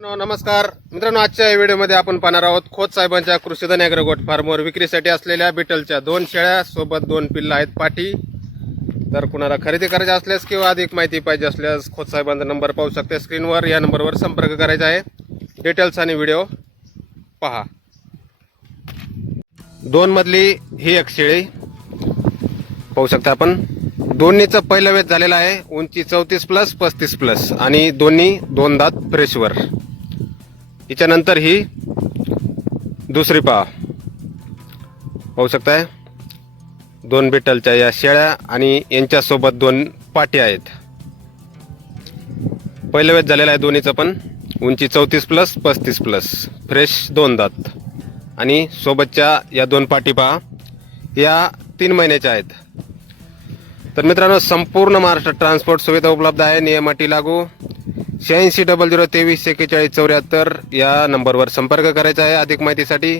नमस्कार. मित्रांनो आजच्या या व्हिडिओमध्ये आपण पाहणार आहोत खोत साहेबांच्या कृषीधन अॅग्रोगोट फार्मवर विक्रीसाठी असलेल्या बिटलच्या दोन शेळ्या सोबत दोन पिल्ला आहेत पाठी तर कुणाला खरेदी करायची असल्यास किंवा अधिक माहिती पाहिजे असल्यास खोत साहेबांचा नंबर पाहू शकते स्क्रीनवर. या नंबरवर संपर्क करायचा आहे. डिटेल्स आणि व्हिडिओ पहा. दोन मधली ही एक शेळी. पाहू शकता आपण. दोन्हीचं पहिलं वेध झालेलं आहे. उंची चौतीस प्लस पस्तीस प्लस आणि दोन्ही दोन दात फ्रेशवर याच्यानंतर ही दुसरी पहा. पाहू शकताय? दोन बिटलच्या या शेळ्या आणि यांच्यासोबत दोन पाटी आहेत. पहिल्या वेध झालेला आहे दोन्हीचं पण. उंची चौतीस प्लस पस्तीस प्लस फ्रेश दोन दात. आणि सोबतच्या या दोन पाटी पहा. या तीन महिन्याच्या आहेत. तर मित्रांनो संपूर्ण महाराष्ट्रात ट्रान्सपोर्ट सुविधा उपलब्ध आहे. नियमाटी लागू. शहाऐंशी डबल झिरो तेवीस एक्केचाळीस चौऱ्याहत्तर या नंबरवर संपर्क करायचा आहे अधिक माहितीसाठी.